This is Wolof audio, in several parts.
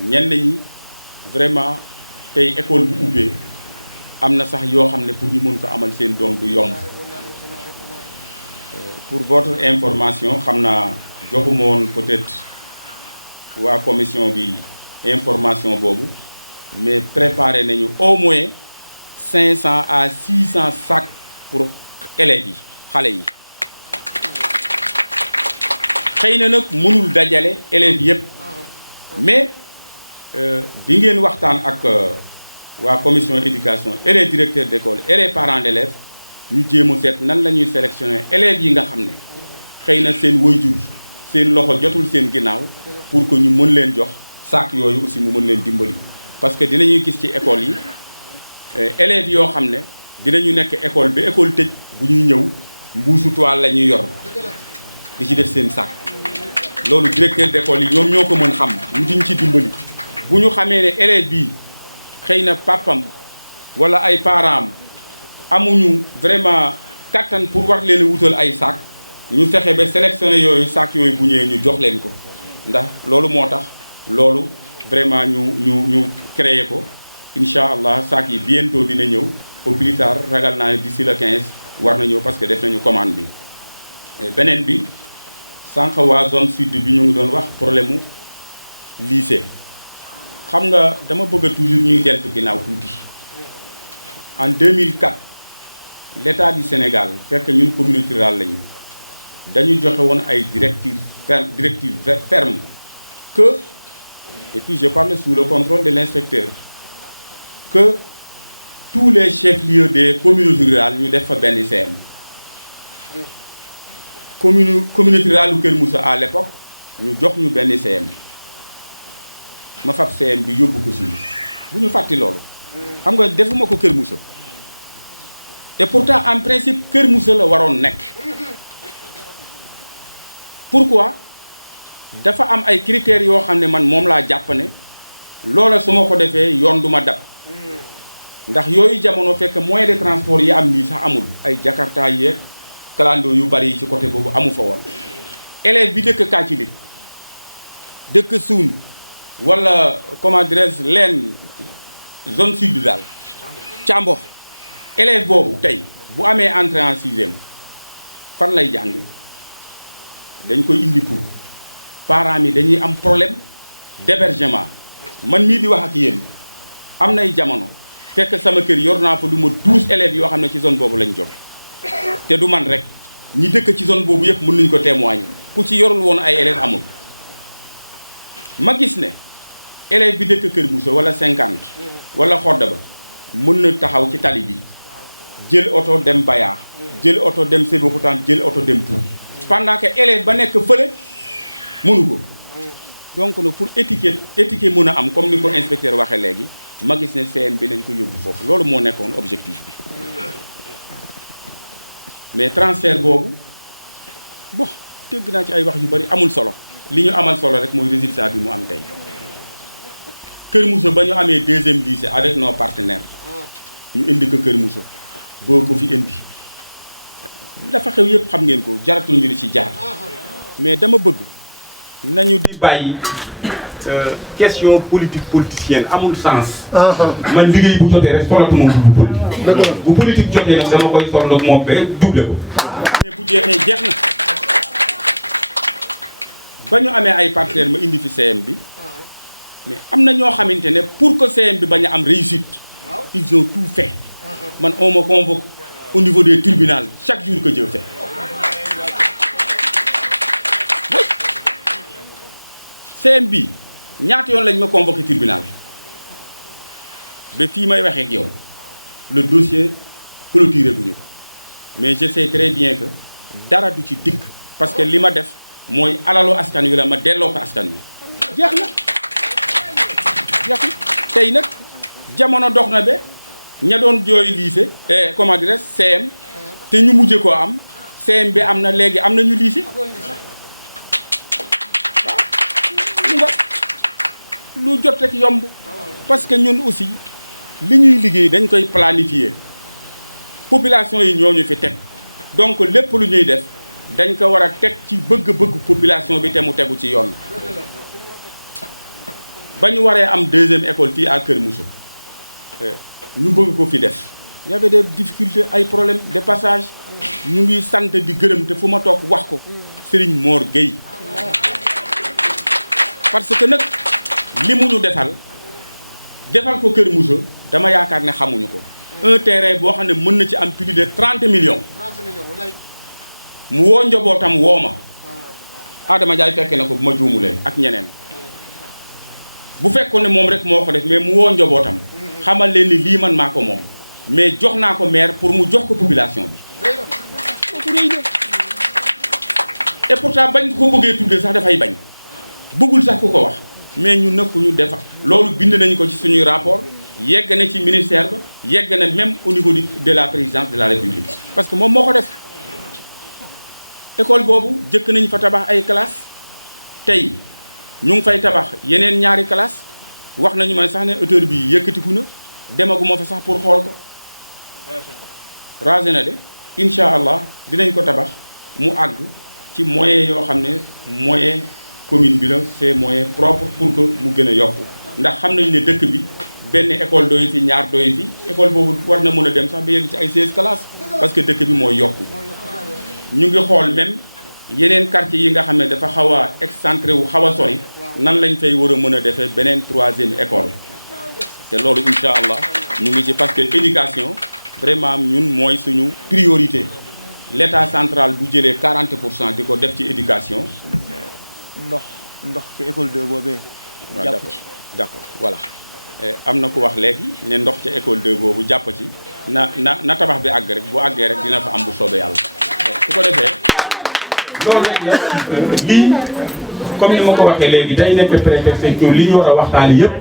ñenn ñi vraiment tey école bu ubbee am na sax yoo xam ne pour ñu mën ko amal seen doom du yomb. Pour votre information xam naa joxuma woon peut-être waa commission bi information boobu mais préparé nañu au moins 500 à 600 sacs pour élèves yi xale yi. xëy na nag mënul dajale élèves yëpp mais di ngeen waxtaan ak waa commission éducation et les directeurs d'école et les parents d'élèves ñu jéem a seet nan la ñuy sélectionner élèves yi nga xam ne xëy na seen waajur seen loxo jotul seen ginnaaw pour que ñu mën leen jox sac yooyu aussi mu mën leen dimbali. parce que dinañuy gis ci école yi élèves yoo xam ne dinañu nekk école ba école tëj bu ñuy ñëw mbuusu toile la ñuy yor di ci def seen sac. loolu directeur d'école yi ñoom ñoo ko mën xam ñu diñ ci dimbali bu ñu xamee ne élève bi xëy na papam wala ay parents amuñu vraiment kattan pour war leen wutal ay sac ñu fexe ba sélectionné yooyu sac yooyu bu ñëwee ñu jox leen ko ndax loolu moo tax loolu vraiment ñu créé ko incha allah sac yi bientôt dina ñëw au plus tard ragal naa ne d'ici le 15 war na ñëw parce que def nañu commande bi. beneen bi sànq waa zone sud bi ñu ngi doon wax problème mu lycée xam nga dama bëgg a toujours ñuy deltu ginnaaw tuuti. En 2004 l'État du Sénégal fekk ñun communauté rurale lañu dañu joxe woon ay directives fermes que et puis je parle sous le contrôle de l'inspecteur que tous les chefs-lieux des communautés rurales ñu def fa benn CM. communauté rurale Kër Moussa à l'époque ñu jox ñu benn CM ma fab CM bi yóbbu ko suñu bu ñu fàtti loolu xam nga defuma ko Kër Moussa et pourtant en principe Kër Moussa la waroon nekk. pourquoi dafa am ay critères yoo xam ne man moom laa jàpp ne loola su ma ko defee yoon du ma dab ndax yooyu jamono fekk moyen de transport yi am nii sax amul ay Jakarta yeeg clando yu bari yi ci côté boobu amu fa woon. élève bi dëkk Kàccili dëkk Suun wala comment dirais-je leen zone sud daal Càmbox élève boobu tey bu amee entrée en sixième fan lay jàngi dañ koy indi pour parents yi dañuy am problème d'hébergement. man mii di wax ak yéen am nay jamono fekk sama kër yor naa fa lu ma 12 élèves yoo xam ne ci zone boobu lañ jóge te du man rek ñi dëkk ci zone boobu yëpp mën nañu ko témoigner ku ci yorul woon ay élèves amul. ma gis ne élève bi dëkk Kër Moussa wala 50 wala xodda ba mën na taxaw ci tali bi jël oto dem Bayaa jël oto dem Sébikotane jël oto dem Pout pendant que élève ba nekk fële mënu ko. donc nag pour étiquette mën a am comme ni ko inspecteur waxee léegi ma gis ne CM bi nañ ko yóbbu foofu loolu moo nekkoon objectif bi. mais transfert boobu bon dégg naa ci ay wax yu bari amul solo li ñu amal solo rek mooy résultat bi mu am tey. Kër Moussa ba ñu amee deuxième lycée avec nos partenaires ñu indi ko Kër Moussa boo ko fi indi dafa xew yëpp xam ngeen ko jaratul ñu di ci jaar mais dama bëgg nañu di bàyyi question politicienne amul sens. man liggéey bu jotee rek solatuma bu politique. bu politique jotee nag dama koy sol moom ba doublé ko. mais bu jeexee jeex na ba ñu amee ay partenaires ma indi fi CM bi mais am na ñoo xamante ne pour que CM bi bañ a am réussite ils ont tout fait man on me convoque au niveau des tribunaux chaque jour que Dieu fait. CM bi ñaata yoon lañ ma convoqué tribunal ba fii may waxee ak yow le dossier clôturé guñu ko mais je sais très bien que dara du ci dikk parce que li ma def mooy alalu askan wi la ma delloo ko askan wi jeex na. tey nag jamono dox na ba ña doon jooy lycée comment dirais CM te ñu mujje koo am CM bi am na léegi am nañu lycée. lu jot rek yomb parce que ñun aussi li ñuy liggéey dañ koy planifier population yi ñoo ñu fi teg donc lépp lu ñuy def dañ ko war a teg ci bëgg-bëgg population bi te mu tegu ci yoon. ba ñu waree am deuxième école fii à Kër Moussa ñu bëgg ko fi def y avait des difficultés ay problèmes de passage ñu ngi sant di gërëm te fu ma toog wax ko Serigne Mor Gueye parce que nag li mu ñu defal ko Kër Moussa dama yaakaar ne xamuñu ko un terrain boo xam ne mën na ci am plus de 30 millions mu woo njabootam woo ma Adama Ndiaye fekke na ko bu ma juumulee ak ñeneen bu fekkoon ne moom rek moo ko def mais mu woo njabootam xamal leen ni lii man maa ko moom mais jox naa ko maire pour mu jox ko population bi et pourtant bañ ko bëggee tuddee sax dafay bañ bëggul sax ku ko wax mais ñu nëkk ñu defa loolu bind nañu ko ci suñuy rapport yegg na ci ministère ba yegg na même au niveau de la présidence de la République parce que moom moo ko def école boobu jëkk nañ fa tabax ay classes tey ñu ngi fay tabax yeneen ñaari classes wax nañu ma sax ne hauteur bi yëkkatiku na demaguma fa sax pour xool ko rasé na de incha allah dinañ ko tabax mu àgg ci moyen yoo xam ne moyen commune bi la c'est moyen propre pour que mu gën a yokku ndax xam nañu ne dëkk bi benn école doyu fi ñaar doyu fi école boobu war na mën a dem sax ba yegg ci ay 16 classes parce que dëkk bi mooy yokku ñu ngi xool même yeneen quartier yi nga xam ne dafa xaw a excentré wu xaw a sori nan lañ fay war a mën a defee beneen 3e école te loolu incha allah ñu ngi ci parce que éducation vraiment ñun mooy suñu priorité l'état central bu jëlee 40% di ko def ci éducation. ndox ci école 2 boobee. jàpp ci d'accord voilà. am na ku wax léegi ne ndox ca école 2 boobu jàpp ci na tabax bi àgg rek bu àggee rek dina fa am bu soobee yàlla su ko defee loolu rek la lii comme ni ma ko waxee léegi day nekk prétexte que li ñu war a waxtaane yëpp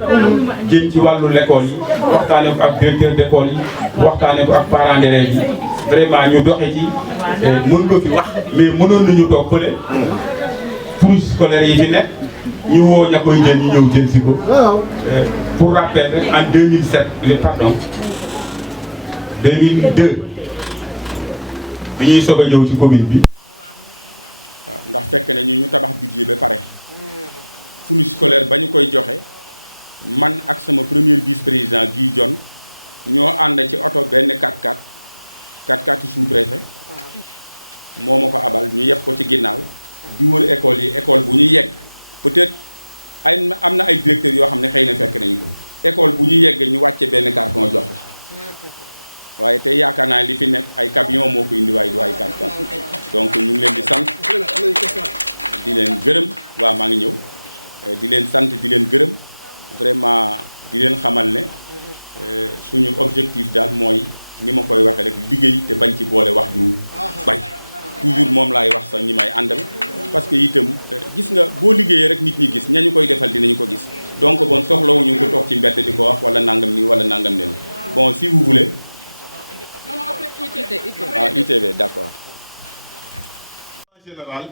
jëm ci wàllu l'école yi waxtaane ko ak directeur d'école yi waxtaane ko ak parents d'élèves yi vraiment ñu doxe ci mën ko fi wax mais mënoon nañu toog fële fourches scolaires yi fi nekk ñu woo ña koy jël ñu ñëw jël si ko pour rappel rek en 2007 pardon 2002 bi ñuy soog a ñëw ci commune bi waaw ndax fekk na ñu tabax budget ba pare fourches scolaires ba ñu koy joxe man ak sama premier vice-président Guy John ñoo ànd ci oto benn 4x4 sous-préfet moo ma ko abal ñu yeb ko ci ginnaaw di wër école yi école bu ñu yegg peut-être am na ay directeurs yoo xam ne xëy na fekk nañu ko école bu ñu yeggee ñu wàcce benn carton jox la waaye tey yaakaar naa li fi nekk ay camion moo ko indi waaye du ay 4x4 donc ñu ngi leen di sant di leen gërëm waaw maa ngi ñëw di leen sant di leen gërëm vraiment di leen xamal ne suñu objectif daal mooy ni ma koy waxee rek liggéey te bañ ci boole wax ju bari toujours moom laay wax sax ñi may àndal parce que itam gis nga boo liggéeyee rek nit ñi gis ñañu koy defal dinañu ko gis donc bon soxlawuñu ko toog ci mbedd di ko wax wala nangam nii wala nangam leen bon si vous voulez ah ITV d'accord. En général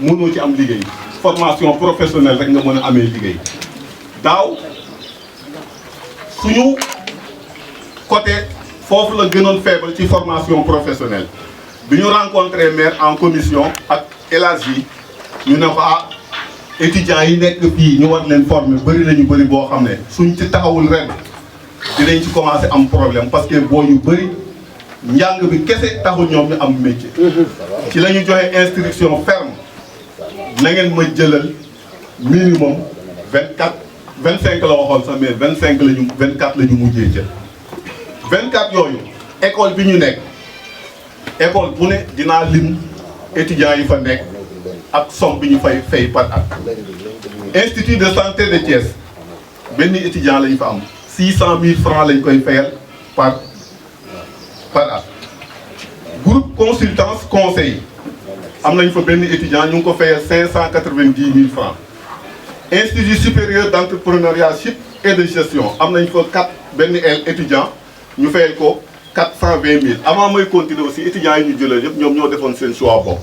mënoo ci am liggéey formation professionnelle rek nga mën a amee liggéey daaw suñu côté foofu la gënoon faible ci formation professionnelle bi ñu rencontré maire en commission ak élargi ñu ne ko ah étudiants yi nekk fii ñu war leen former bëri nañu bëri boo xam ne suñ ci taxawul ren dinañ ci commencé am problème parce que boo yu bëri njàng bi kese taxul ñoom ñu am métier. ci la ñu joxe instruction ferme na ngeen ma jëlal minimum 25 la waxoon sax mais 25 la ñu 24 la ñu mujjee jël 24 yooyu école bi ñu nekk école bu ne dinaa lim étudiants yi fa nekk ak somme bi ñu fay par at. institut de santé de Thiès benn étudiant lañu fa am 600 000 francs lañ koy fayal par at. groupe consultance conseil am nañ fa benn étudiant ñu ngi ko fayal 590 000 francs. institut supérieur d'entrepreneuriat et de gestion am nañ fa benn étudiant ñu fayal ko 420 000 avant mooy continuer aussi étudiants yi ñu jëlee yëpp ñoom ñoo defoon seen choix bopp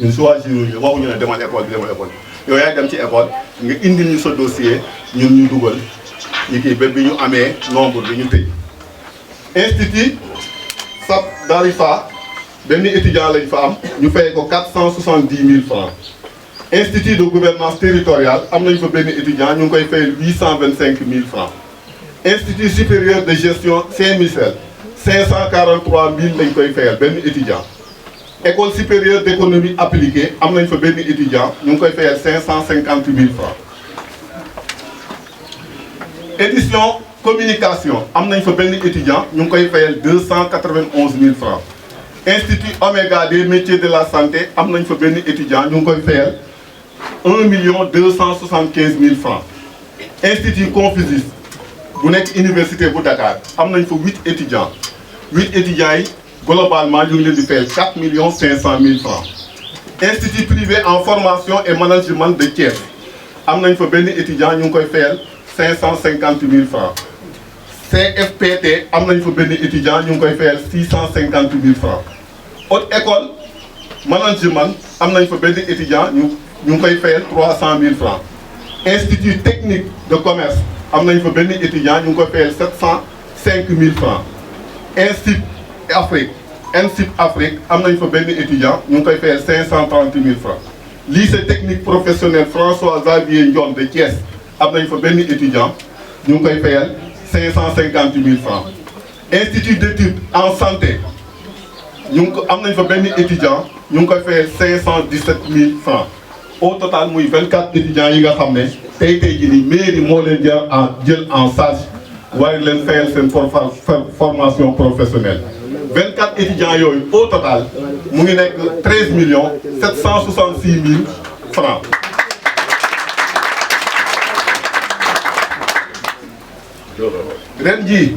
ñun choisir ñu waxuñu ne demal école bi demal école yow yaay dem ci école nga indil ñu sa dossier ñun ñu dugal ñu kii ba bi ñu amee nombre bi ñu tëj. institut SAP d'Arifa benn étudiant lañ fa am ñu fay ko 470 000 francs institut de gouvernance territoriale am nañ fa benn étudiant ñu ngi koy fayal 825 000 francs. institut supérieur de gestion Saint-Michel 543 000 lañ koy fayal benn étudiant. école supérieure d'économie appliquée am nañ fa benn étudiant ñu ngi koy fayal 550 000 francs. édition communication am nañ fa benn étudiant ñu ngi koy fayal 291 000 francs. institut Oméga des métiers de la santé am nañ fa benn étudiant ñu ngi koy fayal 1 275 000 francs. institut Confucius bu nekk université bu Dakar am nañ fa 8 étudiants 8 étudiants yi globalement ñu ngi leen di fayal 4 500 000 francs. institut privé en formation et management de Thiès am nañ fa benn étudiant ñu ngi koy fayal 550 000 francs. CFPT am nañ fa benn étudiant ñu ngi koy fayal 650 000 francs. haute école management am nañ fa benn étudiant ñu ngi koy fayal 300 000 francs. institut technique de commerce am nañ fa benn étudiant ñu ngi koy fayal 705 000 francs. INSIP Afrique am nañ fa benn étudiant ñu ngi koy fayal 530 000 francs. lycée technique professionnel François Xavier Ndione de Thiès am nañ fa benn étudiant ñu ngi koy fayal 550 000 francs. institut d'études en santé ñu ngi ko am nañ fa benn étudiant ñu ngi koy fayal 517 000 francs. au total muy 24 étudiants yi nga xam ne tey jii nii mairie moo leen jël en charge waaye leen fayal seen formation professionnelle. 24 étudiants yooyu au total mu ngi nekk 13 766 000 francs. ren jii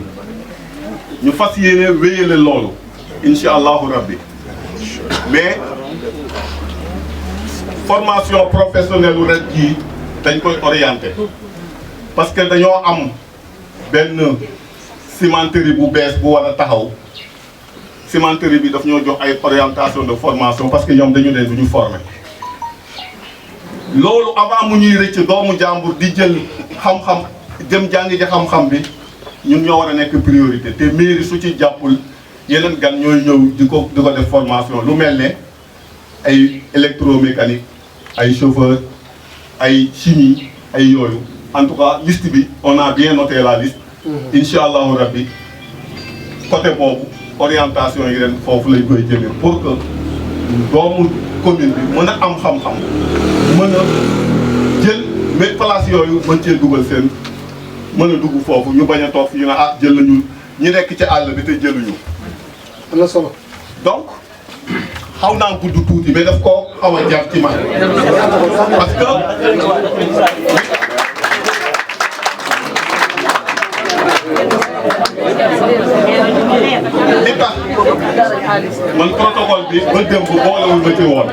ñu fas yéene wéyale loolu incha allahu rabbi mais formation professionnelle lu ren jii dañ koy orienté parce que dañoo am benn cimenterie bu bees bu war a taxaw. cimenterie bi daf ñoo jox ay orientation de formation parce que ñoom dañu leen du ñu former loolu avant mu ñuy rëcc doomu jàmbur di jël xam-xam dem jàngi ji xam-xam bi ñun ñoo war a nekk priorité te mairie su ci jàppul yeneen gan ñooy ñëw di ko def formation lu mel ne ay électromécanique ay chauffeur ay chimie ay yooyu en tout cas liste bi on a bien noté la liste incha allahu rabbi côté boobu orientation yi ren foofu lañ koy jëlee pour que doomu commune bi mën a am xam-xam mën a jël mais place yooyu mën cee dugal seen mën a dugg foofu ñu bañ a toog fi ñu ne ah jël nañu ñi nekk ci àll bi te jëluñu. am na solo. donc xaw naa gudd tuuti mais daf koo xaw a jar ci man parce que. li tax man protocole bi ba démb boolewul ma ci woon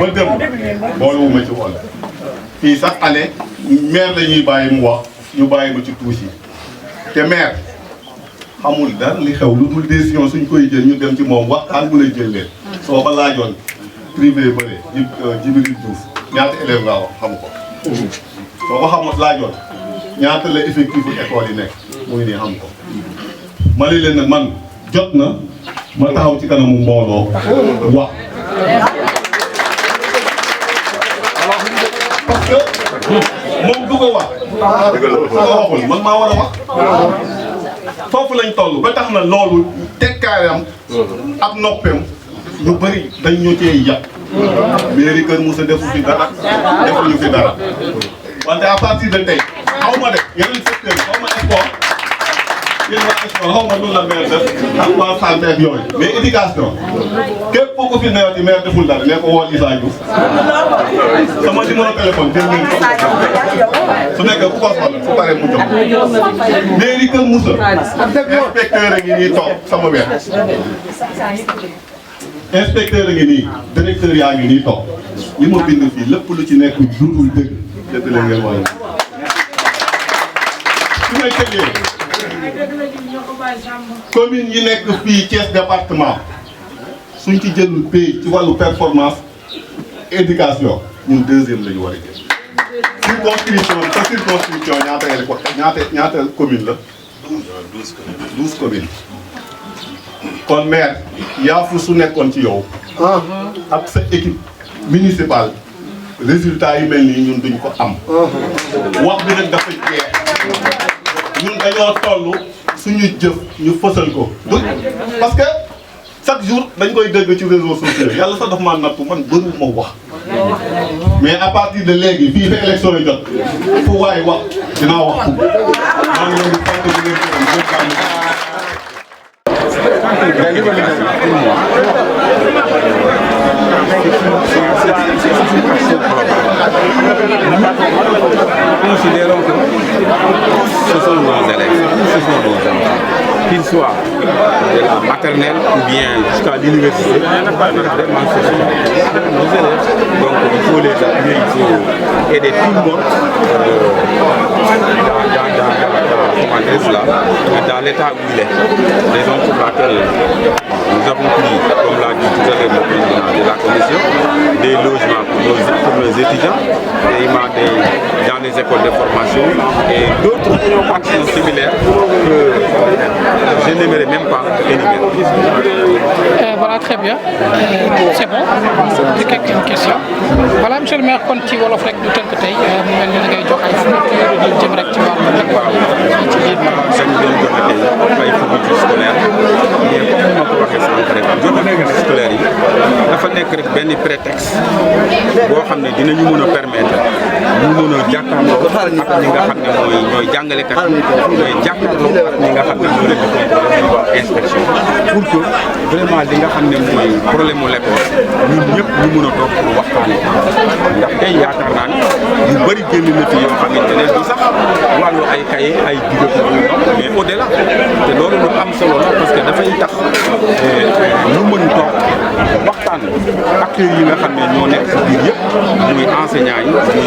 ba démb boolewul ma ci woon fii chaque année maire la ñuy bàyyi mu wax ñu bàyyi ma ci tuuti te maire xamul dara li xew lu dul décision suñ koy jël ñu dem ci moom waxtaan mën a jël leen. soo ba laajoon privé bële Djibril Diouf ñaata élèves laa wax xam ko. soo ko xamut laajoon ñaata la effectif école yi nekk muy nii xam ko. ma ne leen nag man jot na ma taxaw ci kanamu mbooloo wax parce que moom du ko wax su ko waxul man maa war a wax foofu lañ toll ba tax na loolu tekkaayam ak noppeem ñu bëri dañ ñu cee yàq mairie Kër Moussa defu fi dara defuñu fi dara wante à partir de tey xaw ma def yeneen secteur xaw ma sport yéen waa sport xaw ma loolu la maire def ak waa santé ak yooyu mais éducation képp ku fi newati maire deful dara ne ko woo Issa Diouf sama numéro téléphone jël ngeen ko su nekkee ku ko soxla su paree mu jox mairie Kër Moussa inspecteur a ngi nii toog sama wet inspecteur a ngi nii directeur yaa ngi nii toog li ma bind fii lépp lu ci nekk dudul dëgg dëgg la ngeen wala su may tëjee commune yi nekk fii Thiès département suñ ci jëlul pays ci wàllu performance éducation ñun deuxième la ñu war a jël. circonscription sa circonscription ñaata commune la 12 communes kon maire yaa fu su nekkoon ci yow ak sa équipe municipale résultat yu mel nii ñun duñ ko am wax bi nag dafa jeex ñun dañoo toll suñu jëf ñu fësal ko parce que chaque jour dañ koy dégg ci réseaux sociaux yàlla sax dafa maa nattu man bëru ma wax mais à partir de léegi fii fa élection yi jot fu waay wax dinaa wax fu maa ngi leen di sant di leen Considérons que ce sont nos élèves, ce sont nos enfants, qu'ils soient de la maternelle ou bien jusqu'à l'université, vraiment ce sont nos élèves. Donc il faut les appuyer, il faut aider tout le monde dans l'état où il est. Raison pour laquelle nous avons pris, comme l'a dit tout à l'heure le président de la commission, des logements pour nos étudiants, dans les écoles de formation et d'autres actions similaires que je n'aimerais même pas énumérer. Voilà, très bien. C'est bon. C'est une question. Voilà, monsieur le maire, kon ci wolof rek du tënk tey mu mel ni da ngay jox ay fourniture yu jëm rek ci wàllu école ci biir dañu doon joxe tey ay fourniture scolaire mais comme ma ko waxee sànq rek joxe fourniture scolaire yi dafa nekk rek benn prétexte boo xam ne dinañu mën a permettre ñu mën a jàkkaarloo ak ñi nga xam ne ñooy jàngalekat ñooy jàkkaarloo ak ñi nga xam ne ñoo leen di contrôler ñu wax inspection pour que vraiment li nga xam ne mooy problème mu l'école ñun ñëpp ñu mën a toog pour waxtaane ndax tey yaakaar naa ne yu bëri génn na fi yoo xamante ne du sax wàllu ay cahier ay diggante mais au delà te loolu lu am solo la parce que dafay tax ñu mën toog waxtaan acteurs yi nga xam ne ñoo nekk ci biir yëpp muy enseignants yi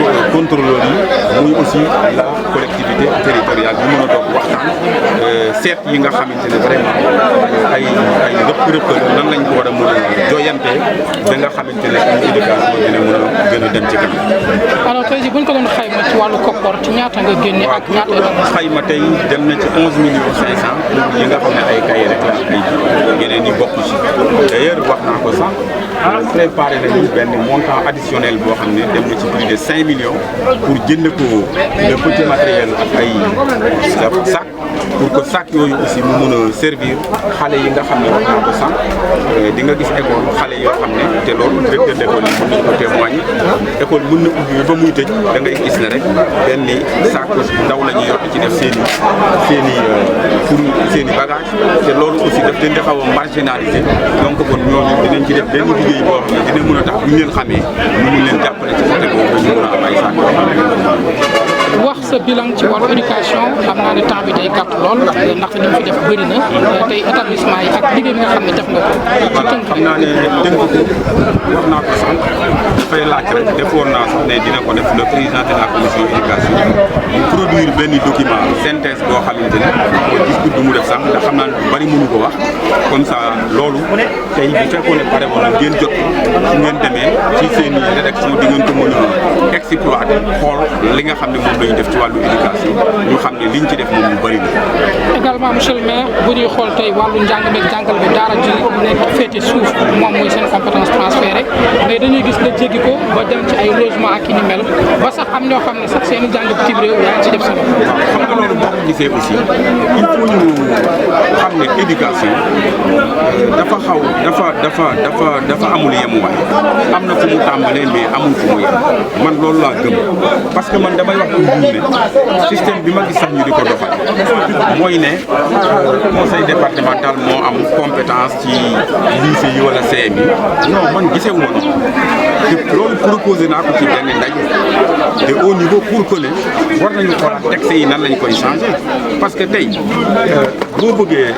muy contrôleurs yi muy aussi la collectivité territoriale bi mën a toog waxtaan seet yi nga xamante ne vraiment ay rëpp-rëppal nan lañ ko war a mën a joyante ba nga xamante ne suñu éducation dina mën a gën a dem ci kanam. alors tey jii bu ñu ko doon xayma ci wàllu koppar ci ñaata nga génne ak ñaata xayma tey dem na ci 11 millions 500 yi nga xam ne ay cahier rek la ay yeneen yi bokk ci d'ailleurs wax naa ko sax préparé nañu benn montant additionnel boo xam ne dem na ci plus de 5 millions pour jënd ko le petit matériel ak ay sac pour que sac yooyu aussi mu mën a servir xale yi nga xam ne wax naa ko sànq di nga gis école xale yoo xam ne te loolu directeur d'école yi mën nañu ko témoigner école mën na ubbi ba muy tëj da ngay gis ne rek benn sac bu ndaw la ñuy yor ci def seen i bagage te loolu aussi daf leen di xaw a marginalisé donc kon ñooñu dinañ ci def benn liggéey boo xam ne dina mën a tax bu ñu leen xamee ñu mun leen jàppale ci côté boobu ñu mën a am ay sac yoo xam ne wax sa bilan ci wàllu éducation xam naa ne temps bi day gàtt lool ndax li mu fi def bëri na tey établissement yi ak liggéey bi nga xam ne def nga ko. voilà xam naa ne tënk ko wax naa ko sànq dafay laaj rek defoon naa sax ne dina ko def le président de la commission éducation mu produire benn document synthèse boo xamante ne mooy discours bi mu def sànq ndax xam naa ne lu bari mënu ko wax comme ça loolu tey bu fekkoon ne pare woon ngeen jot su ngeen demee ci seen i rédaction di ngeen ko mën a exploiter xool li nga xam ne moom lañu def ci wàllu éducation ñu xam ne liñ ci def moom lu bari na. également monsieur le maire bu ñuy xool tey wàllu njàng meeg jàngal bi daara ji nekk féete suuf moom mooy seen compétence transférée mais dañuy gis nga jéggi ko ba dem ci ay logement ak i ni mel ba sax am ñoo xam ne sax seen i jàng bitim réew yaa ngi ci def sa bopp. xam nga loolu boo ko gisee aussi il faut ñu xam ne éducation dafa amul yemuwaay am na fu mu tàmbalee mais amul fu mu yem man loolu laa gëm parce que man damay wax toujours ne système bi ma gis sax ñu di ko doxal mooy ne conseil départemental moo am compétence ci lycée yi wala CM yi non man gisee woon te loolu proposé naa ko ci benn ndaje de haut niveau pour que ne war nañu xoolaat texte yi nan lañ koy changer parce que tey boo bëggee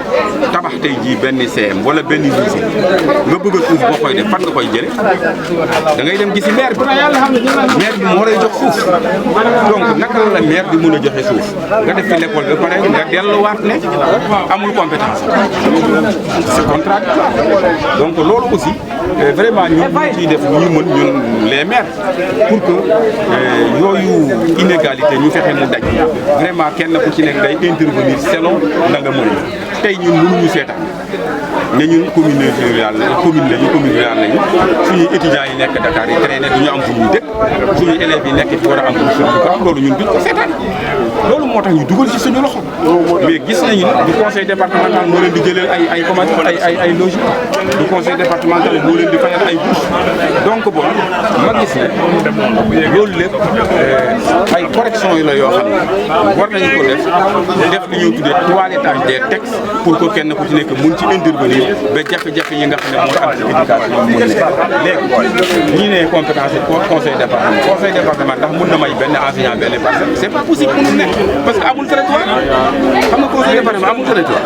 tabax tey jii benn CM wala benn lycée nga bëgg a suuf boo koy def fan nga koy jële da ngay dem gisi maire bi moo lay jox suuf donc naka la maire bi mën a joxe suuf nga def fi l'école ba pare nga delluwaat ne amul compétence c'est contradictoire donc loolu aussi vraiment ñun ñu ciy def ñu mën ñun les maires pour que yooyu inégalité ñu fexe mu daj vraiment kenn ku ci nekk day intervenir selon la nga mën tey ñun mënuñu seetaan ne ñun commune rurale lañu suñuy étudiants yi nekk Dakar yi traîné du ñu am fu ñuy dëkk suñuy élèves yi nekk ci war a am fu ñu baax loolu ñun duñ ko seetaan loolu moo tax ñu dugal ci suñu loxo mais gis nañu du conseil départemental moo leen di jëleel ay logement du conseil départemental moo leen di fayal ay bourse donc bon ma gis ne loolu lépp ay correction yi la yoo xam ne war nañu ko def li ñuy tuddee toilettage des textes pour que kenn ku ci nekk mun ci intervenir ba jafe-jafe yi nga xam ne mooy am ci éducation mun léegi ñii ne compétence conseil département ndax mun na may benn enseignant benn parcelle c'est pas possible mënul nekk parce que amul territoire xam nga conseil département amul territoire.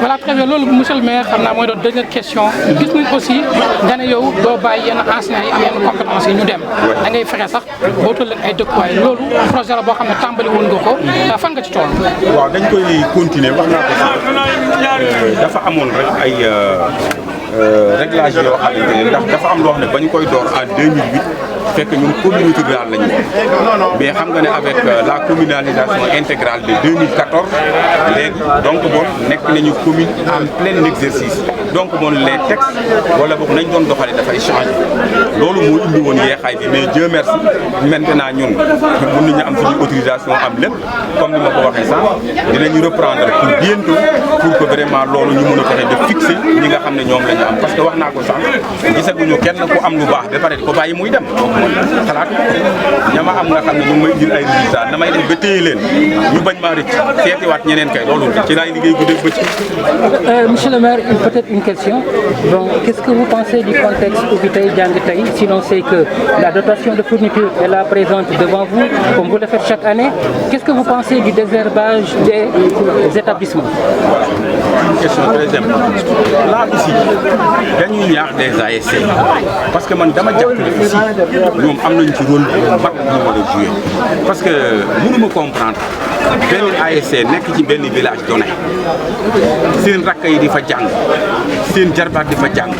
voilà très bien loolu monsieur le maire xam naa mooy doon dernière question gis nañ aussi nga ne yow doo bàyyi yenn enseignants yi am yenn compétence yi ñu dem da ngay fexe sax boo toll leen ay dëkkuwaay loolu projet la boo xam ne tàmbali woon nga ko fan nga ci tool. waaw dañ koy continuer wax naa ko sax dafa amoon rek ay réglage yoo xamante ne ndax dafa am loo xam ne ba ñu koy door en 2008 fekk ñun communauté rurale lañu mais xam nga ne avec la communalisation intégrale de 2014 léegi donc bon nekk nañu commune en plein exercice donc bon les textes wala boog nañ doon doxale dafay changé loolu moo indi woon yeexaay bi mais Dieu merci maintenant ñun mën nañu am suñu autorisation am lépp comme ni ma ko waxee sànq dinañu reprendre pour bientôt pour que vraiment loolu ñu mën a fexe de fixer ñi nga xam ne ñoom la ñu am parce que wax naa ko sànq gisaguñu kenn ku am lu baax ba pare ko bàyyi muy dem xalaat ñama am nga xam ne ñu ngi may indil ay résultats damay dem ba téye leen ñu bañ maa rëcc seetiwaat ñeneen kay loolu ci laay liggéey guddeeg bëccëg. Monsieur le maire, peut-être une question. Bon, qu'est-ce que vous pensez du contexte où tey jàng tey si l'on sait que la dotation de fourniture est là présente devant vous, comme vous le faites chaque année. Qu'est-ce que vous pensez du désherbage des établissements? Une question très importante. Là aussi dañuy ñaax des ASC parce que man dama jàpp ne aussi ñoom am nañ ci rôle bu mag bu ñu war a jouer parce que mënuma comprendre benn ASC nekk ci benn village donné seen rakk yi di fa jàng seen jarbaat di fa jàng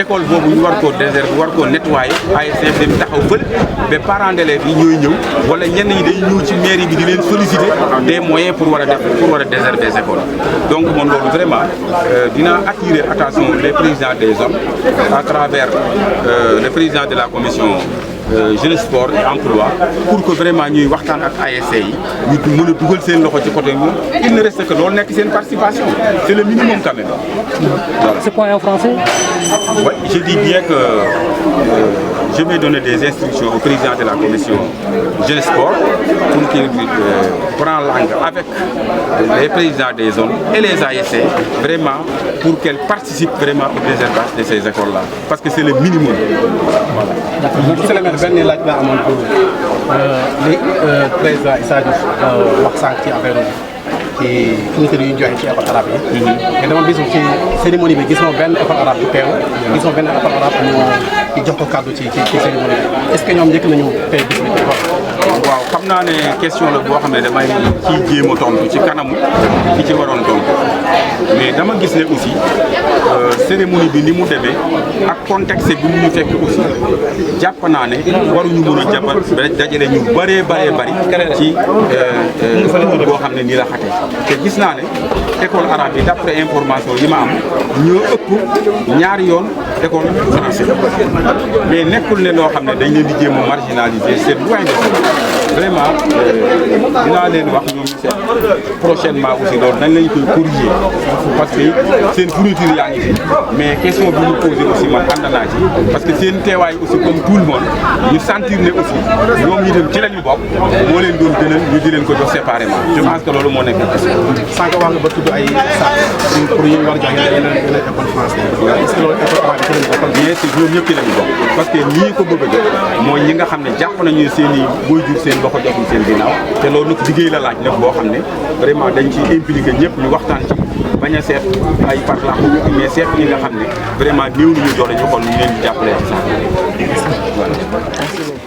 école boobu ñu war koo désherber war koo nettoyer ASC dem taxaw fël ba parents d'élèves yi ñooy ñëw wala ñenn ñi day ñëw ci mairie bi di leen solliciter des moyens pour war a désherber des écoles donc man loolu vraiment dina attirer attention les présidents des zones à travers le président de la commission jeunesse sport et emploi pour que vraiment ñuy waxtaan ak ASC yi ñu mën a dugal seen loxo ci côté moom il ne reste que loolu nekk seen participation c'est le minimum quand même. Voilà. Ce point en français? Oui, je dis bien que je vais donner des instructions au président de la commission jeunesse sport pour qu'il prend langue avec les présidents des zones et les ASC vraiment pour qu'elles participent vraiment au désherbage de ces écoles-là parce que c'est le minimum. Voilà. benn laaj laa amoon pour li président Issa Diouf wax sànq ci affaire ci fourniture yu ñu joxe ci école arabe yi. mais dama gisul ci cérémonie bi gis ma benn école arabe bu teew gis ma benn école arabe ñu jox ko kàddu ci cérémonie bi est-ce que ñoom njëkk nañu tey bis bi. waaw xam naa ne question la boo xam ne damay ciy jéem a tontu ci kanamu ki ci waroon tontu mais dama gis ne aussi cérémonie bi ni mu demee ak contexte bi mu ñu fekk aussi jàpp naa ne waruñu mën a jàppal dajale ñu bëree bëri ci boo xam ne nii la xatee te gis naa ne école arabe yi d'après information yi ma am ñoo ëpp ñaari yoon école français mais nekkul ne loo xam ne dañ leen di jéem a marginaliser c'est loin de ça vraiment dinaa leen wax ñoom ñu seet prochainement aussi loolu dañ lañ koy corriger parce que seen fourniture yaa ngi fi mais question bi ñu posé aussi man ànd naa ci parce que seen teewaay aussi comme tout le monde ñu sentir ne aussi ñoom ñi dem ci la ñu bokk moo leen doon gënal ñu di leen ko jox séparément je pense que loolu moo nekk sànq wax nga ba tudd ay sac pour ñu war a jàng yeneen école français est-ce que loolu école arabe ci lañu bokk bien sûr ñoom ñëpp ci lañu bokk parce que lii ko bëgg a jox mooy ñi nga xam ne jàpp nañu seen i booy jur seen loxo joxul seen ginnaaw te loolu nag liggéey la laaj nag boo xam ne vraiment dañ ci impliqué ñëpp ñu waxtaan ci bañ a seet ay parlant mais seet ñi nga xam ne vraiment néew nañu doole ñu xool ñu leen di jàppale ci sax voilà.